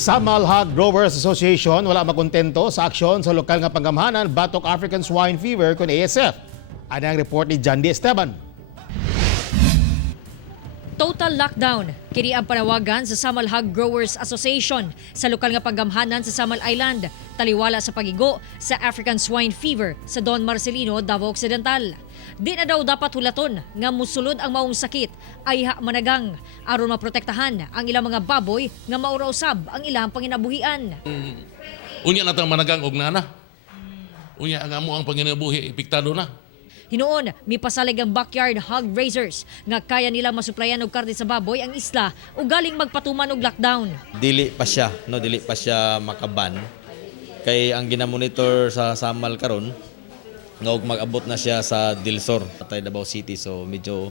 Samal Hog Growers Association wala makontento sa aksyon sa lokal nga panggamhanan batok African Swine Fever kun ASF. Ano ang report ni Jandy Esteban? Total lockdown kini ang panawagan sa Samal Hog Growers Association sa lokal nga panggamhanan sa Samal Island taliwala sa pagigo sa African Swine Fever sa Don Marcelino, Davao Occidental. Di na daw dapat hulaton nga musulod ang maong sakit ay managang aron maprotektahan ang ilang mga baboy nga maura usab ang ilang panginabuhian. Unya na managang og nana. Unya ang amo ang panginabuhi ipiktado na. Hinoon, mipasalig ang backyard hog raisers nga kaya nila masuplayan og karne sa baboy ang isla ug galing magpatuman og lockdown. Dili pa siya makaban. Kay ang ginamonitor sa Samal karon nga og mag-abot na siya sa Dilsor, patay Davao City, so medyo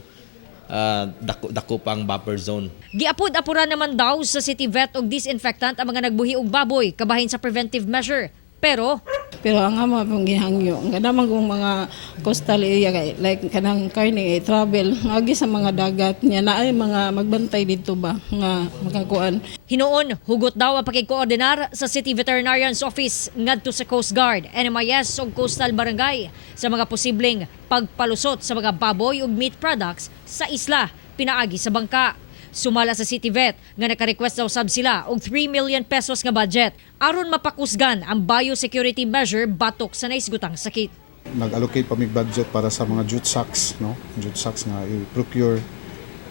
dako pang buffer zone. Giapod-apuran naman daw sa city vet og disinfectant ang mga nagbuhi og baboy kabahin sa preventive measure. Pero ang ama pong gihangyo, nga naman kung mga coastal area, like kanang karne, travel, agi sa mga dagat niya, na ay mga magbantay dito ba, nga makakuan. hinoon, hugot daw ang pakikoordinar sa City Veterinarian's Office ngadto sa Coast Guard, NMIS ug Coastal Barangay sa mga posibleng pagpalusot sa mga baboy ug meat products sa isla, pinaagi sa bangka. Sumala sa City Vet nga naka-request daw sab sila og 3 million pesos nga budget aron mapakusgan ang biosecurity measure batok sa naisgutang sakit. Nag-allocate pa mig budget para sa mga jute sacks, no? Jute sacks nga i-procure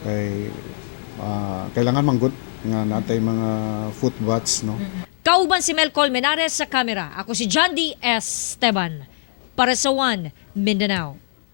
kay kailangan man good nga natay mga foot baths, no? Kauban si Mel Colmenares sa kamera. Ako si Jandy Esteban para sa One Mindanao.